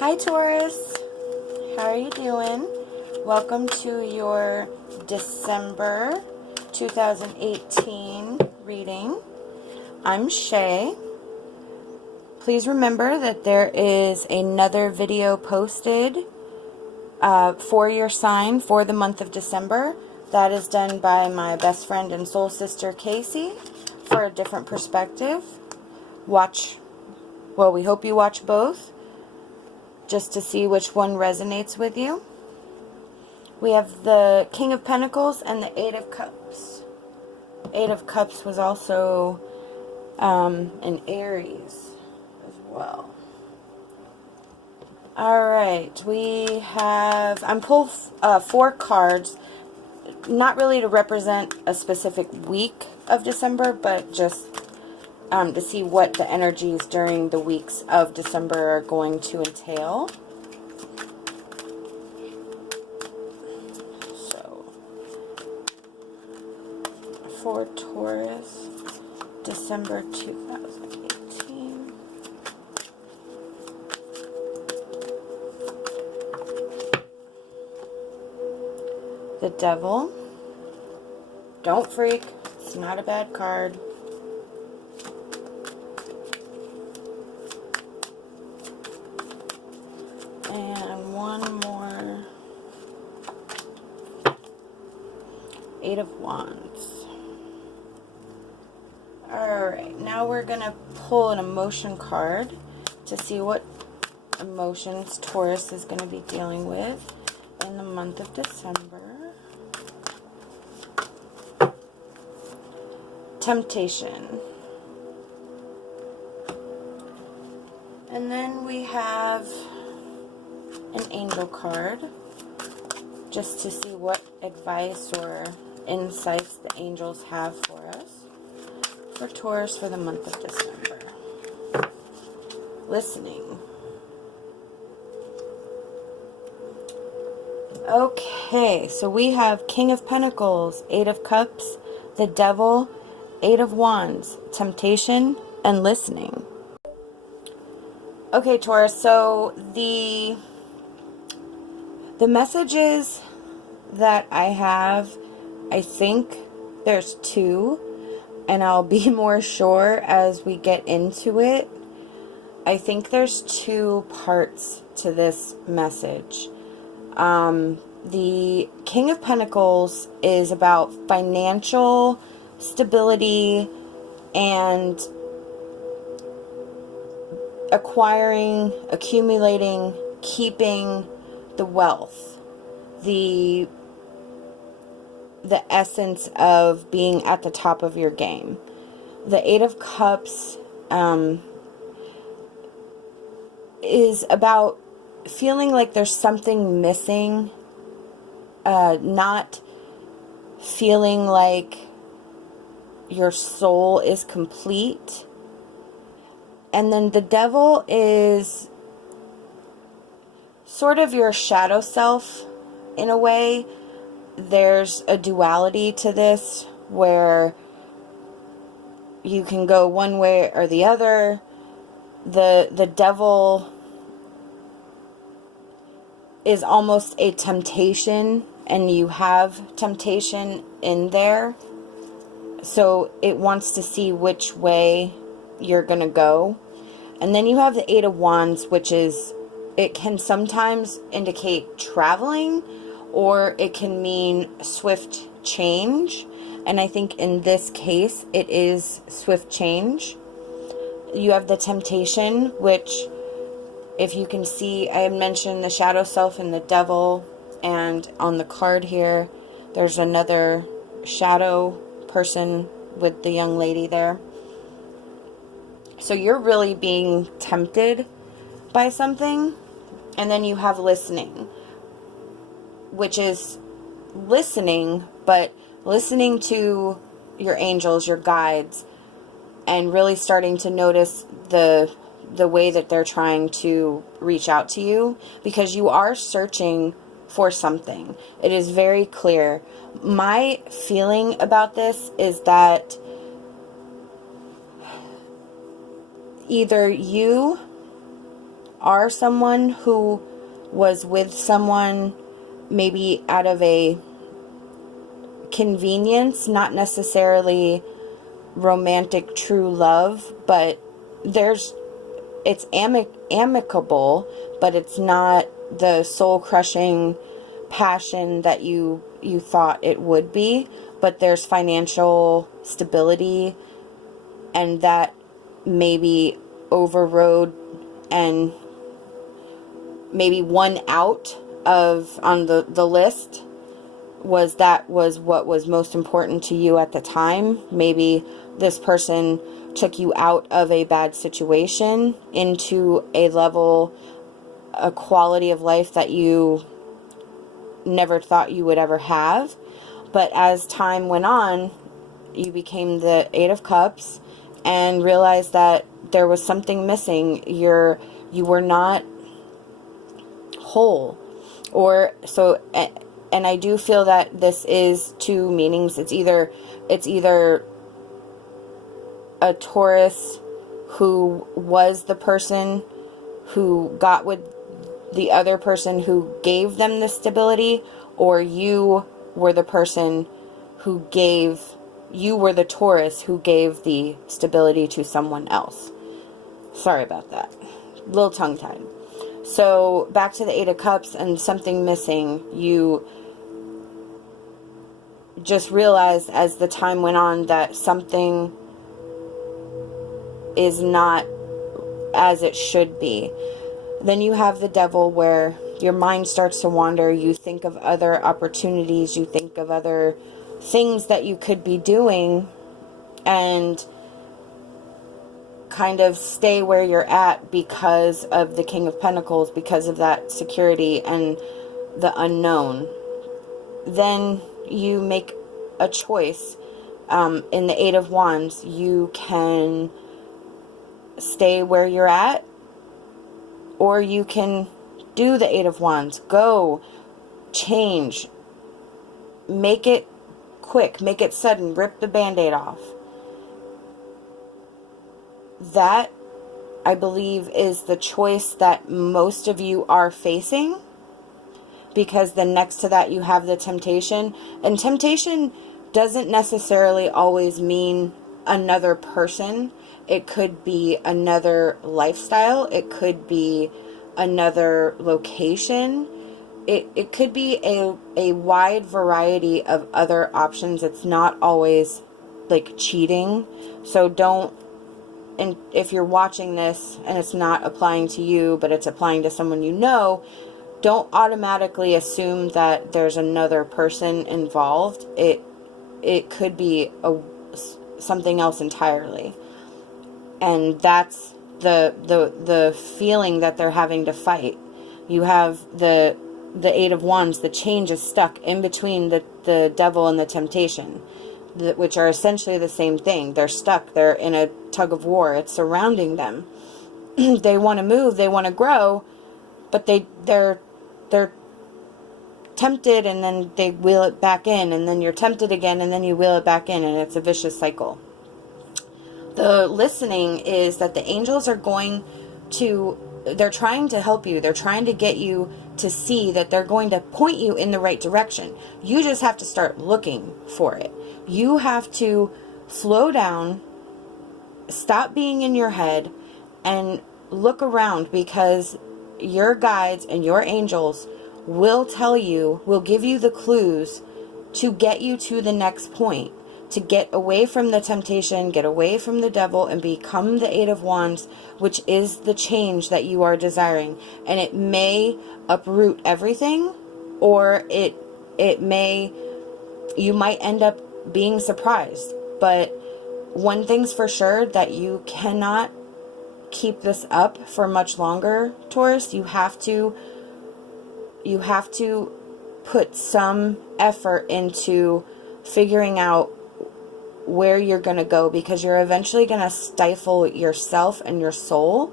Hi Taurus, how are you doing? Welcome to your December 2018 reading. I'm Shae. Please remember that there is another video posted for your sign for the month of December. That is done by my best friend and soul sister Kacee for a different perspective. We hope you watch both, just to see which one resonates with you. We have the King of Pentacles and the Eight of Cups. Eight of Cups was also an Aries as well. Alright, I'm pulling 4 cards, not really to represent a specific week of December, but just to see what the energies during the weeks of December are going to entail. So, for Taurus, December 2018. The Devil. Don't freak. It's not a bad card. And one more. Eight of Wands. Alright, now we're going to pull an emotion card to see what emotions Taurus is going to be dealing with in the month of December. Temptation. And then we have an angel card, just to see what advice or insights the angels have for us, for Taurus for the month of December. Listening. Okay, so we have King of Pentacles, Eight of Cups, the Devil, Eight of Wands, Temptation, and Listening. Okay, Taurus, so the messages that I have, I think there's 2, and I'll be more sure as we get into it. I think there's 2 parts to this message. The King of Pentacles is about financial stability and acquiring, accumulating, keeping the wealth, the essence of being at the top of your game. The Eight of Cups is about feeling like there's something missing, not feeling like your soul is complete. And then the Devil is sort of your shadow self in a way. There's a duality to this where you can go one way or the other. The Devil is almost a temptation, and you have temptation in there. So it wants to see which way you're going to go. And then you have the Eight of Wands, which is, it can sometimes indicate traveling, or it can mean swift change. And I think in this case, it is swift change. You have the Temptation, which, if you can see, I had mentioned the shadow self and the Devil. And on the card here, there's another shadow person with the young lady there. So you're really being tempted by something. And then you have listening, which is listening, but listening to your angels, your guides, and really starting to notice the way that they're trying to reach out to you, because you are searching for something. It is very clear. My feeling about this is that either you are someone who was with someone maybe out of a convenience, not necessarily romantic true love, but it's amicable, but it's not the soul crushing passion that you thought it would be. But there's financial stability, and that maybe overrode, and maybe one out of on the list was what was most important to you at the time. Maybe this person took you out of a bad situation into a quality of life that you never thought you would ever have. But as time went on, you became the Eight of Cups and realized that there was something missing. You were not whole. And I do feel that this is two meanings. It's either a Taurus who was the person who got with the other person who gave them the stability, or you were the person who you were the Taurus who gave the stability to someone else. Sorry about that. A little tongue-tied. So back to the Eight of Cups and something missing. You just realized as the time went on that something is not as it should be. Then you have the Devil, where your mind starts to wander. You think of other opportunities. You think of other things that you could be doing, and kind of stay where you're at because of the King of Pentacles, because of that security and the unknown. Then you make a choice. In the Eight of Wands, you can stay where you're at, or you can do the Eight of Wands. Go, change, make it quick, make it sudden, rip the Band-Aid off. That, I believe, is the choice that most of you are facing, because then next to that you have the temptation. And temptation doesn't necessarily always mean another person. It could be another lifestyle. It could be another location. It could be a wide variety of other options. It's not always like cheating. So don't, and if you're watching this and it's not applying to you, but it's applying to someone you know, don't automatically assume that there's another person involved. It could be something else entirely. And that's the feeling that they're having to fight. You have the Eight of Wands. The change is stuck in between the Devil and the temptation, which are essentially the same thing. They're stuck. They're in a tug of war. It's surrounding them. They want to move. They want to grow, but they're tempted, and then they wheel it back in, and then you're tempted again, and then you wheel it back in, and it's a vicious cycle. The listening is that the angels are they're trying to help you. They're trying to get you to see that they're going to point you in the right direction. You just have to start looking for it. You have to slow down, stop being in your head, and look around, because your guides and your angels will give you the clues to get you to the next point, to get away from the temptation, get away from the Devil, and become the Eight of Wands, which is the change that you are desiring. And it may uproot everything, or you might end up being surprised. But one thing's for sure, that you cannot keep this up for much longer, Taurus. You have to put some effort into figuring out where you're going to go, because you're eventually going to stifle yourself and your soul,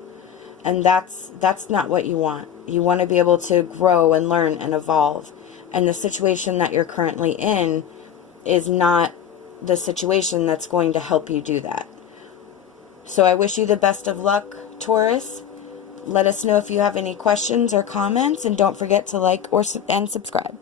and that's not what you want. You want to be able to grow and learn and evolve, and the situation that you're currently in is not the situation that's going to help you do that. So I wish you the best of luck, Taurus. Let us know if you have any questions or comments, and don't forget to like and subscribe.